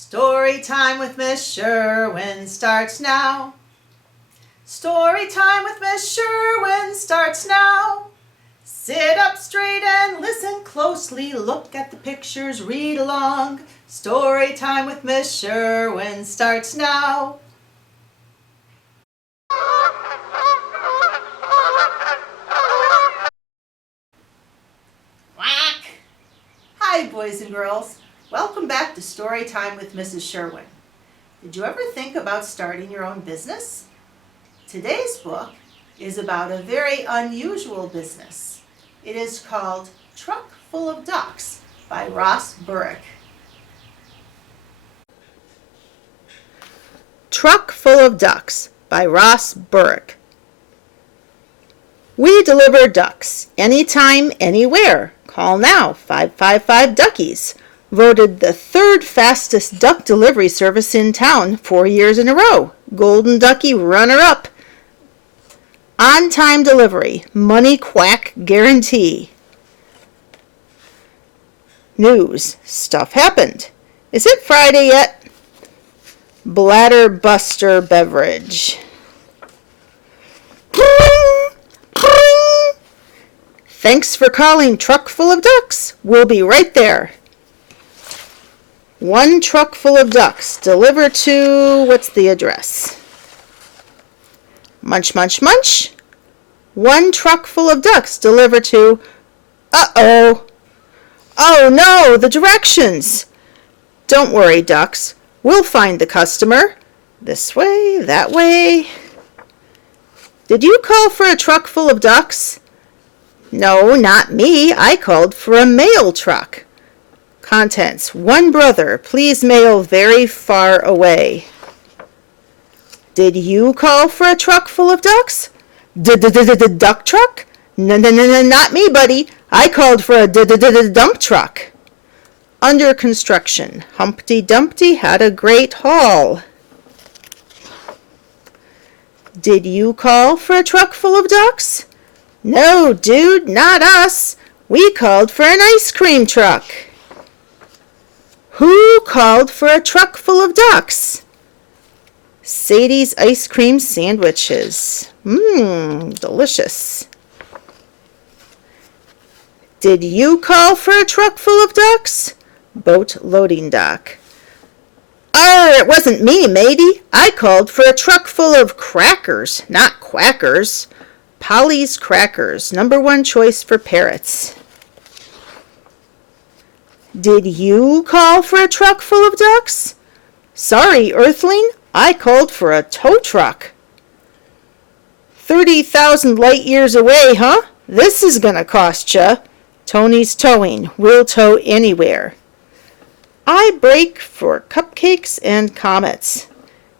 Story time with Miss Sherwin starts now. Story time with Miss Sherwin starts now. Sit up straight and listen closely. Look at the pictures, read along. Story time with Miss Sherwin starts now. Quack! Hi, boys and girls. Welcome back to Story Time with Mrs. Sherwin. Did you ever think about starting your own business? Today's book is about a very unusual business. It is called Truck Full of Ducks by Ross Burrick. Truck Full of Ducks by Ross Burrick. We deliver ducks anytime, anywhere. Call now, 555-DUCKIES. Voted the third fastest duck delivery service in town 4 years in a row. Golden Ducky runner-up. On-time delivery. Money quack guarantee. News. Stuff happened. Is it Friday yet? Bladder buster beverage. Thanks for calling Truck Full of Ducks. We'll be right there. One truck full of ducks. Deliver to, what's the address? Munch, munch, munch. One truck full of ducks. Deliver to, uh-oh. Oh no, the directions. Don't worry, ducks. We'll find the customer. This way, that way. Did you call for a truck full of ducks? No, not me. I called for a mail truck. Contents. One brother, please mail very far away. Did you call for a truck full of ducks? Duck truck? No, not me, buddy. I called for a dump truck. Under construction. Humpty Dumpty had a great haul. Did you call for a truck full of ducks? No, dude, not us. We called for an ice cream truck. Who called for a truck full of ducks? Sadie's ice cream sandwiches. Delicious. Did you call for a truck full of ducks? Boat loading dock. It wasn't me, matey. I called for a truck full of crackers, not quackers. Polly's Crackers, #1 choice for parrots. Did you call for a truck full of ducks? Sorry, Earthling, I called for a tow truck. 30,000 light years away, huh? This is gonna cost ya. Tony's Towing, we'll tow anywhere. I break for cupcakes and comets.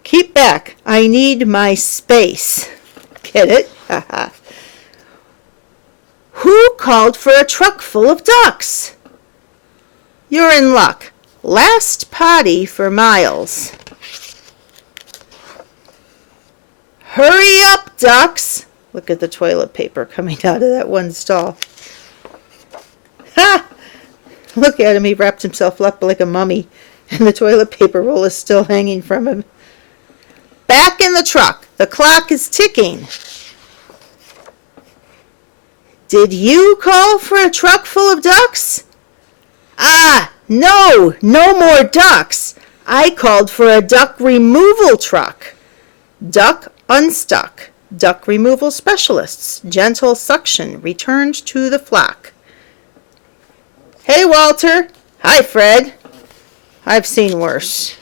Keep back, I need my space. Get it? Who called for a truck full of ducks? You're in luck. Last potty for miles. Hurry up, ducks. Look at the toilet paper coming out of that one stall. Ha! Look at him. He wrapped himself up like a mummy, and the toilet paper roll is still hanging from him. Back in the truck. The clock is ticking. Did you call for a truck full of ducks? No more ducks. I called for a duck removal truck. Duck unstuck. Duck removal specialists. Gentle suction returned to the flock. Hey, Walter. Hi, Fred. I've seen worse.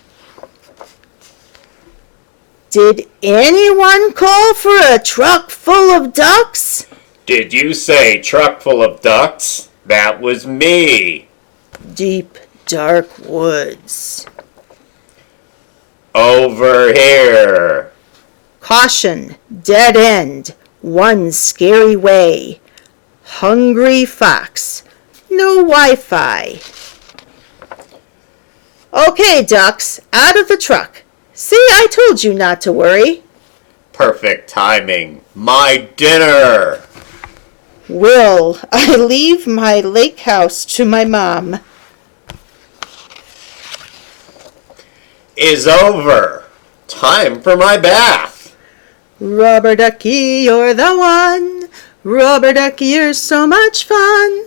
Did anyone call for a truck full of ducks? Did you say truck full of ducks? That was me. Deep, dark woods. Over here. Caution, dead end, one scary way. Hungry fox, no Wi-Fi. Okay, ducks, out of the truck. See, I told you not to worry. Perfect timing. My dinner. Will I leave my lake house to my mom? is over. Time for my bath. Rubber ducky, you're the one. Rubber ducky, you're so much fun.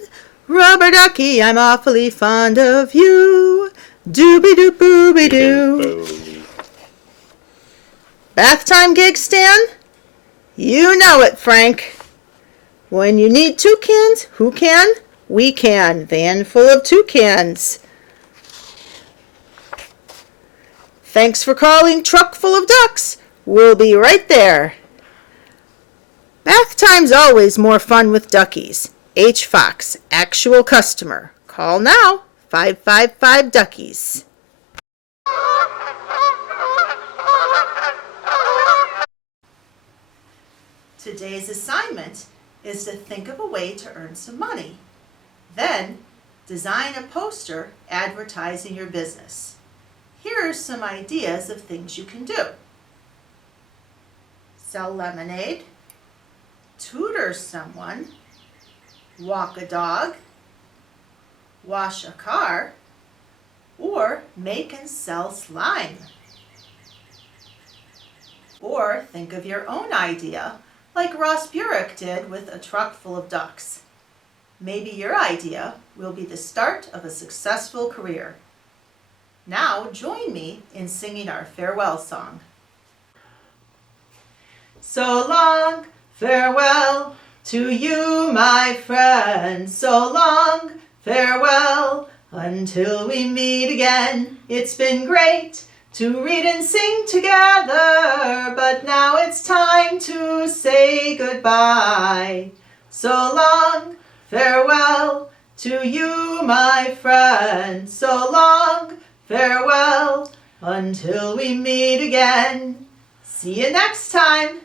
Rubber ducky, I'm awfully fond of you. Dooby-doo-booby-doo. Bath time gig, Stan? You know it, Frank. When you need toucans, who can? We can. Van full of toucans. Thanks for calling Truck Full of Ducks. We'll be right there. Bath time's always more fun with duckies. H. Fox, actual customer. Call now, 555 Duckies. Today's assignment is to think of a way to earn some money. Then, design a poster advertising your business. Here are some ideas of things you can do. Sell lemonade, tutor someone, walk a dog, wash a car, or make and sell slime. Or think of your own idea, like Ross Burek did with a truck full of ducks. Maybe your idea will be the start of a successful career. Now join me in singing our farewell song. So long, farewell to you, my friend. So long, farewell, until we meet again. It's been great to read and sing together, but now it's time to say goodbye. So long, farewell to you, my friend. So long, farewell, until we meet again. See you next time.